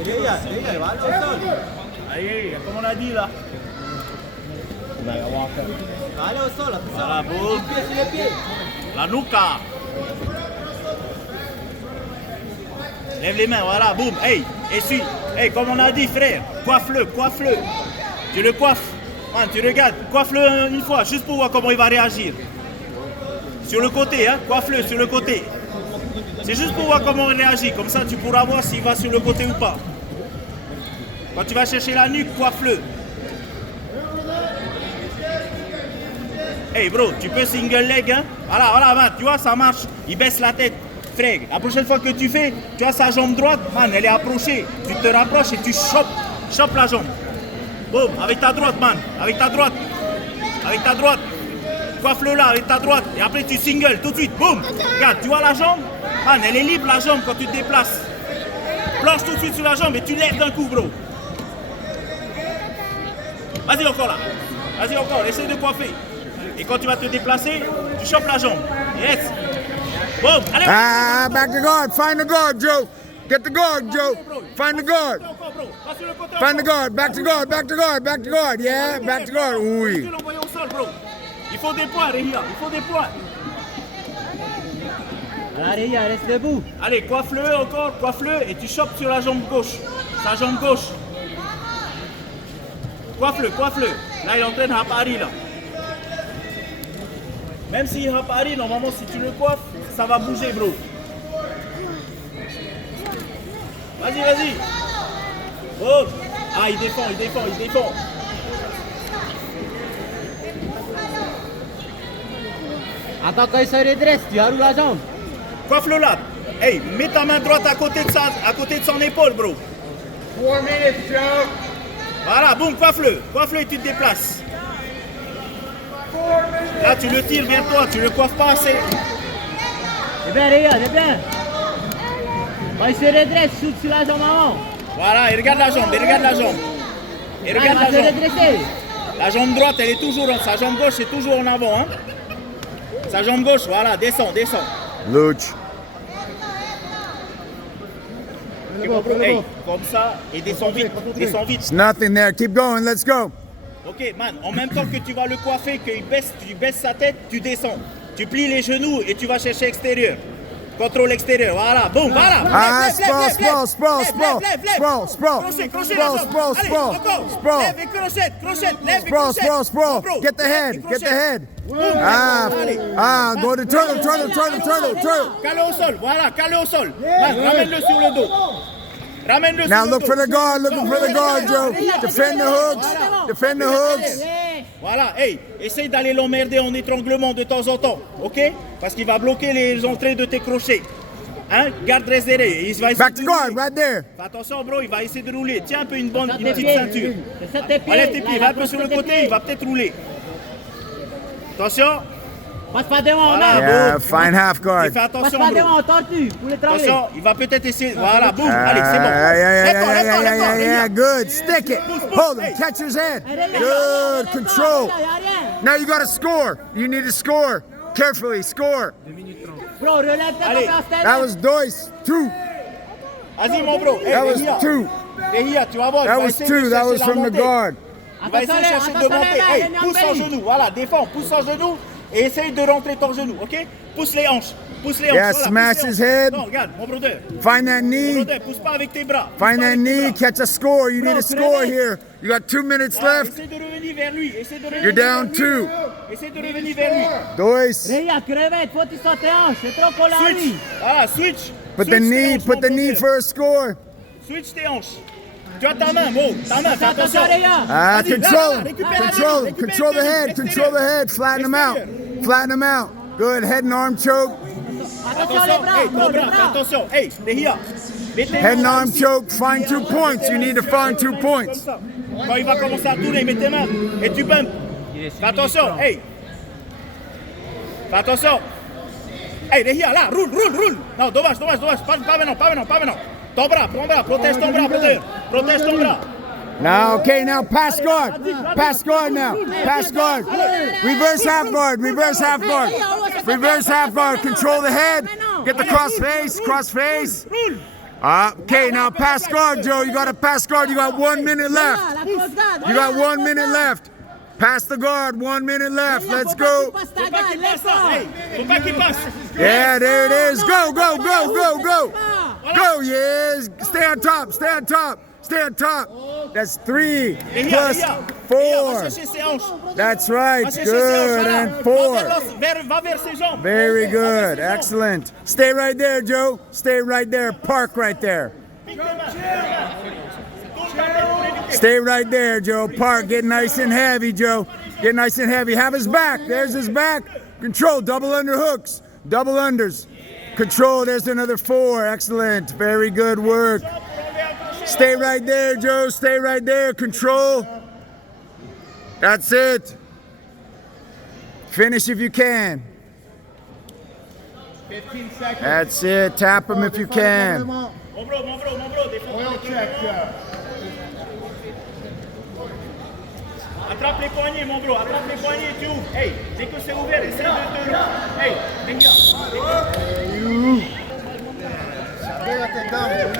il va aller au sol. Allez, comme on a dit là. Il va aller au sol, après ça. Voilà, boum. Sur les pieds. La nuca. Lève les mains, voilà, boum. Hey, essuie. Hey, comme on a dit, frère, coiffe-le, coiffe-le. Tu le coiffes. Man, tu regardes, coiffe-le une fois, juste pour voir comment il va réagir. Sur le côté, hein, coiffe-le sur le côté. C'est juste pour voir comment il réagit. Comme ça, tu pourras voir s'il va sur le côté ou pas. Quand tu vas chercher la nuque, coiffe-le. Hey bro, tu peux single leg, hein? Voilà, man, tu vois, ça marche. Il baisse la tête. Frère, la prochaine fois que tu fais, tu as sa jambe droite, man, elle est approchée. Tu te rapproches et tu chopes la jambe. Boum, avec ta droite, man. Avec ta droite. Avec ta droite. Coiffe-le là, avec ta droite. Et après, tu singles tout de suite. Boum. Regarde, tu vois la jambe? Man, elle est libre, la jambe, quand tu te déplaces. Planche tout de suite sur la jambe et tu lèves d'un coup, bro. Vas-y encore là. Vas-y encore, essaye de coiffer. Et quand tu vas te déplacer, tu chopes la jambe. Yes. Boom. Allez. Ah, back to guard. Find the guard, Joe. Get the guard, Joe. Find the guard. Find the guard. Back to guard. Back to guard. Back to guard. Yeah, back to guard. Oui. Il faut des points, Réhia. Il faut des points. Allez, Réhia, reste debout. Allez, coiffe-le encore, coiffe-le et tu chopes sur la jambe gauche. Sa jambe gauche. Coiffe-le, coiffe-le. Là, il est en train de Hapari, là. Même s'il Hapari, normalement, si tu le coiffes, ça va bouger, bro. Vas-y, vas-y. Oh. Ah, il défend. Attends, quand il se redresse, tu arroules la jambe. Coiffe-le là. Hey, mets ta main droite à côté de son épaule, bro. 4 minutes, Joe. Voilà, boum, coiffe-le et tu te déplaces. Là, tu le tires vers toi, tu le coiffes pas assez. C'est bien, Réhia, c'est bien. Quand il se redresse, shoot sur la jambe avant. Voilà, il regarde la jambe. Il va se redresser. La jambe droite, elle est toujours en... Sa jambe gauche est toujours en avant, hein. Sa jambe gauche, voilà, descend. Luch. Hey, comme ça, et descends vite. It's nothing there. Keep going. Let's go. Ok, man, en même temps que tu vas le coiffer, tu baisses sa tête, tu descends. Tu plies les genoux et tu vas chercher extérieur. Contrôle extérieur, voilà, boum, voilà. Ah, sprawl. Crochet la jambe. Allez, encore. Lève et crochette, Sprawl. Get the head. Go to turtle. Calé au sol, voilà, calé au sol. Man, ramène-le sur le dos. Now look for the guard, Joe. Defend the hooks. Voilà, hey, essaye d'aller l'emmerder en étranglement de temps en temps, ok? Parce qu'il va bloquer les entrées de tes crochets. Hein? Garde resserré. Il va essayer Back de to guard, rouler. right there. Fais attention, bro, il va essayer de rouler. Tiens un peu une petite ceinture. Enlève tes pieds, va un peu sur le côté, il va peut-être rouler. Attention. Passe pas devant, Voilà, Yeah, boum. fine half guard. Et fais attention, Passe pas bro. devant, tortue, pour les travailler. Attention, il va peut-être essayer. Voilà, boum. Allez, c'est bon. Yeah. Good. Stick it. Hold him. Catch his head. Good. Control. Now you got to score. You need to score. Carefully, score. Bro, relève ta Allez. place. That was Doyce. 2. Vas-y, mon bro. Hey, That was Réhia. 2. Réhia, tu vas voir. That il va was essayer de 2. That chercher was la from the montée. guard. Il va essayer de chercher de monter. Hey, pousse son genou. Voilà, défends. Pousse son genou et essaye de rentrer ton genou, ok? Pousse les hanches. Yeah, Voilà, smash pousse les his hanches. head. Non, regarde, mon brother. Find that Mon knee. brother, pousse pas avec tes bras. Find that knee. Pousse pas avec tes Catch a score. You need Bro, a score crevette. here. You got 2 minutes bras. left. Essaye de revenir vers lui. You're down 2. Essaye de revenir vers lui. Doyce. Réhia, crevette, faut que tu sautes tes hanches, c'est trop collé à Switch. lui. Voilà, switch. Put the Switch tes knee. hanches, Put mon the knee brother. for a score. Switch tes hanches. Tu as ta main, bon. Ta main, fais attention. Attention, Réhia. Ah, Vas-y, control là, him. récupère la Control main, him. récupère Control the la main, head. Control the head. Flatten him out. Flatten him out. Good. Head and arm choke. Attention les Attention, bras, hey, bro, ton les bras, fais bras. attention. Hey, Réhia. Mets tes Head and mains arm ici. choke. Find 2 points. You need to find 2 Comme points. ça. Quand il va commencer à tourner, mets tes mains et tu bumpes. Fais attention, hey. Fais attention. Hey, Réhia, là, roule. Non, dommage. Pas maintenant. Ton bras, protège ton bras, brother. Protège ton bras. Now, okay, now pass guard. Pass guard now. Pass guard. Reverse half guard. Reverse half guard. Control the head. Get the cross face. Okay, now pass guard, Joe. You got to pass guard. You got 1 minute left. You got 1 minute left. Pass the guard. 1 minute left. Let's go. Faut pas qu'il passe ça. Hey, faut pas qu'il passe. Yeah, there it is. Go, go, go, go, go. Go, yes. Stay on top. Stay on top. Stay on top. That's 3 plus 4. That's right. Good. And 4. Va vers ses jambes. Very good. Excellent. Stay right there, Joe. Stay right there. Park right there. Stay right there, Joe. Park. Get nice and heavy, Joe. Get nice and heavy. Have his back. There's his back. Control. Double underhooks. Double unders. Control. There's another 4. Excellent. Very good work. Stay right there, Joe. Stay right there. Control. That's it. Finish if you can. 15 seconds. That's it. Tap him if you can. Mon bro, des fois. Oil check. Attrape les poignets, mon bro. Attrape les poignets et tu ouvres. Hey, dès que c'est ouvert, essaie de te... Hey, viens. Pégate, dame.